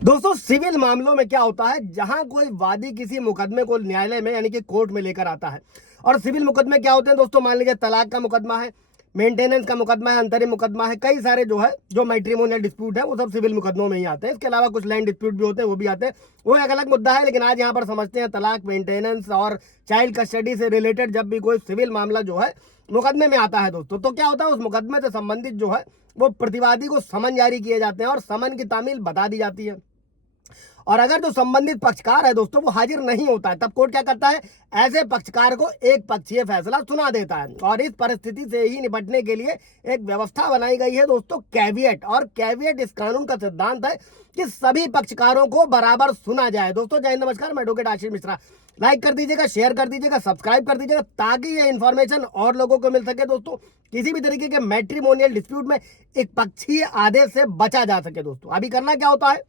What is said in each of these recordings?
दोस्तों सिविल मामलों में क्या होता है, जहां कोई वादी किसी मुकदमे को न्यायालय में यानी कि कोर्ट में लेकर आता है। और सिविल मुकदमे क्या होते हैं दोस्तों, मान लीजिए तलाक का मुकदमा है, मेंटेनेंस का मुकदमा है, अंतरिम मुकदमा है, कई सारे जो मैट्रिमोनियल डिस्प्यूट है वो सब सिविल मुकदमों में ही आते हैं। इसके अलावा कुछ लैंड डिस्प्यूट भी होते हैं, वो भी आते हैं, वो एक अलग मुद्दा है। लेकिन आज यहाँ पर समझते हैं तलाक, मेंटेनेंस और चाइल्ड कस्टडी से रिलेटेड जब भी कोई सिविल मामला मुकदमे में आता है दोस्तों, तो क्या होता है, उस मुकदमे से संबंधित वो प्रतिवादी को समन जारी किए जाते हैं और समन की तामील बता दी जाती है। और अगर जो संबंधित पक्षकार है दोस्तों वो हाजिर नहीं होता है, तब कोर्ट क्या करता है, ऐसे पक्षकार को एक पक्षीय फैसला सुना देता है। और इस परिस्थिति से ही निपटने के लिए एक व्यवस्था बनाई गई है दोस्तों, कैविएट। और कैविएट इस कानून का सिद्धांत है कि सभी पक्षकारों को बराबर सुना जाए। दोस्तों जय हिंद, नमस्कार, मैं एडवोकेट आशीष मिश्रा। लाइक कर दीजिएगा, शेयर कर दीजिएगा, सब्सक्राइब कर दीजिएगा, ताकि ये इन्फॉर्मेशन और लोगों को मिल सके दोस्तों। किसी भी तरीके के मैट्रिमोनियल डिस्प्यूट में एक पक्षीय आदेश से बचा जा सके। दोस्तों अभी करना क्या होता है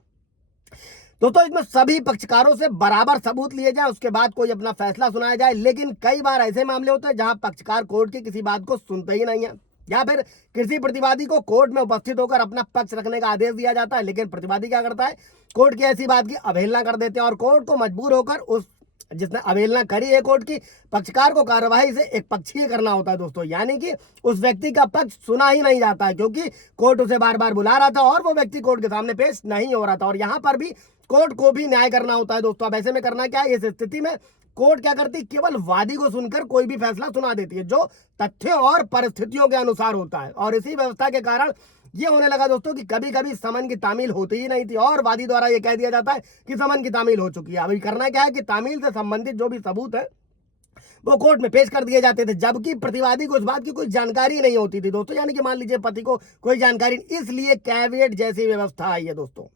दोस्तों, इसमें सभी पक्षकारों से बराबर सबूत लिए जाए, उसके बाद कोई अपना फैसला सुनाया जाए। लेकिन कई बार ऐसे मामले होते हैं जहां पक्षकार कोर्ट की किसी बात को सुनते ही नहीं है, या फिर किसी प्रतिवादी को कोर्ट में उपस्थित होकर अपना पक्ष रखने का आदेश दिया जाता है, लेकिन प्रतिवादी क्या करता है, कोर्ट की ऐसी बात की अवहेलना कर देते हैं। और कोर्ट को मजबूर होकर उस जिसने अवहेलना करी है कोर्ट की, पक्षकार को कार्यवाही से एक पक्षीय करना होता है दोस्तों। यानी कि उस व्यक्ति का पक्ष सुना ही नहीं जाता है, क्योंकि कोर्ट उसे बार बार बुला रहा था और वो व्यक्ति कोर्ट के सामने पेश नहीं हो रहा था। और यहाँ पर भी कोर्ट को भी न्याय करना होता है दोस्तों। अब ऐसे में करना क्या है, इस स्थिति में कोर्ट क्या करती है, केवल वादी को सुनकर कोई भी फैसला सुना देती है, जो तथ्यों और परिस्थितियों के अनुसार होता है। और इसी व्यवस्था के कारण ये होने लगा दोस्तों कि कभी कभी समन की तामील होती ही नहीं थी और वादी द्वारा ये कह दिया जाता है कि समन की तामील हो चुकी है। अभी करना क्या है कि तामील से संबंधित जो भी सबूत है वो कोर्ट में पेश कर दिए जाते थे, जबकि प्रतिवादी को इस बात की कोई जानकारी नहीं होती थी दोस्तों। यानी कि मान लीजिए पति को कोई जानकारी, इसलिए कैविएट जैसी व्यवस्था आई है दोस्तों।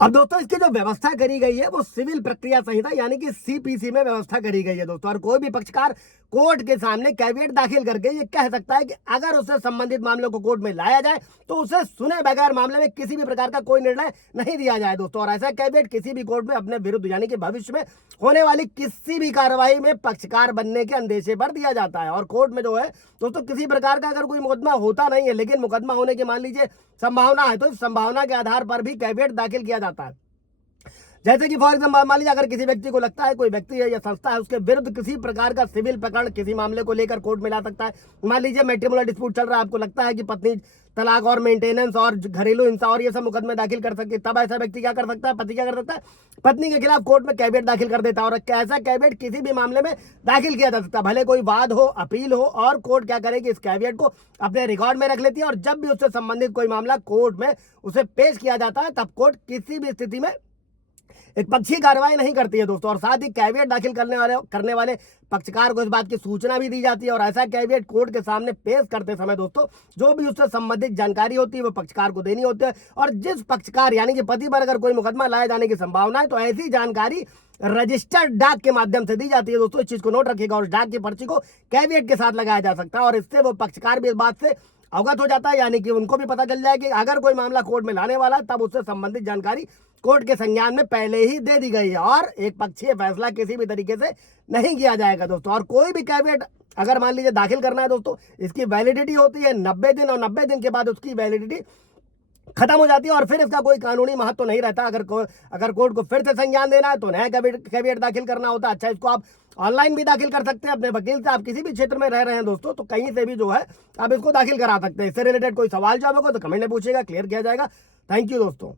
अब दोस्तों इसकी जो व्यवस्था करी गई है वो सिविल प्रक्रिया संहिता यानी कि सीपीसी में व्यवस्था करी गई है दोस्तों। और कोई भी पक्षकार कोर्ट के सामने कैविएट दाखिल करके ये कह सकता है कि अगर उससे संबंधित मामलों को कोर्ट में लाया जाए तो उसे सुने बगैर मामले में किसी भी प्रकार का कोई निर्णय नहीं दिया जाए दोस्तों। और ऐसा कैविएट किसी भी कोर्ट में अपने विरुद्ध यानी कि भविष्य में होने वाली किसी भी कार्रवाई में पक्षकार बनने के अंदेशे पर दिया जाता है। और कोर्ट में दोस्तों किसी प्रकार का अगर कोई मुकदमा होता नहीं है, लेकिन मुकदमा होने की मान लीजिए संभावना है, तो इस संभावना के आधार पर भी कैविएट दाखिल किया जाता है। जैसे कि फॉर एग्जाम्पल मान लीजिए अगर किसी व्यक्ति को लगता है, कोई व्यक्ति है या संस्था है, उसके विरुद्ध किसी प्रकार का सिविल प्रकरण किसी मामले को लेकर कोर्ट में ला सकता है। मान लीजिए मैट्रिमोनियल डिस्प्यूट चल रहा है, आपको लगता है कि पत्नी तलाक और मेंटेनेंस और घरेलू हिंसा और ये सब मुकदमे दाखिल कर सकती है, तब ऐसा व्यक्ति क्या कर सकता है, पति क्या कर सकता है, पत्नी के खिलाफ कोर्ट में कैविएट दाखिल कर देता है। और ऐसा कैविएट किसी भी मामले में दाखिल किया जा सकता है, भले कोई वाद हो, अपील हो, और कोर्ट क्या करेगी, इस कैविएट को अपने रिकॉर्ड में रख लेती है। और जब भी उससे संबंधित कोई मामला कोर्ट में उसे पेश किया जाता है, तब कोर्ट किसी भी स्थिति में एक पक्षीय कार्रवाई नहीं करती है दोस्तों। और साथ ही कैविएट दाखिल करने वाले पक्षकार को इस बात की सूचना भी दी जाती है। और ऐसा कैविएट कोर्ट के सामने पेश करते समय दोस्तों जो भी उससे संबंधित जानकारी होती है वो पक्षकार को देनी होती है। और जिस पक्षकार यानी कि पति पर अगर कोई मुकदमा लाए जाने की संभावना है, तो ऐसी जानकारी रजिस्टर्ड डाक के माध्यम से दी जाती है दोस्तों। इस चीज को नोट रखिएगा। और डाक की पर्ची को कैविएट के साथ लगाया जा सकता है, और इससे वो पक्षकार भी इस बात से अवगत हो जाता है, यानी कि उनको भी पता चल जाए कि अगर कोई मामला कोर्ट में लाने वाला है, तब उससे संबंधित जानकारी कोर्ट के संज्ञान में पहले ही दे दी गई है। और एक पक्षीय फैसला किसी भी तरीके से नहीं किया जाएगा दोस्तों। और कोई भी कैविएट अगर मान लीजिए दाखिल करना है दोस्तों, इसकी वैलिडिटी होती है 90 दिन, और 90 दिन के बाद उसकी वैलिडिटी खत्म हो जाती है और फिर इसका कोई कानूनी महत्व नहीं रहता। अगर कोर्ट को फिर से संज्ञान देना है तो नया कैविएट दाखिल करना होता है। अच्छा, इसको आप ऑनलाइन भी दाखिल कर सकते हैं अपने वकील से। आप किसी भी क्षेत्र में रह रहे हैं दोस्तों, तो कहीं से भी आप इसको दाखिल करा सकते हैं। इससे रिलेटेड कोई सवाल जवाब होगा तो कमेंट में पूछिएगा, क्लियर किया जाएगा। थैंक यू दोस्तों।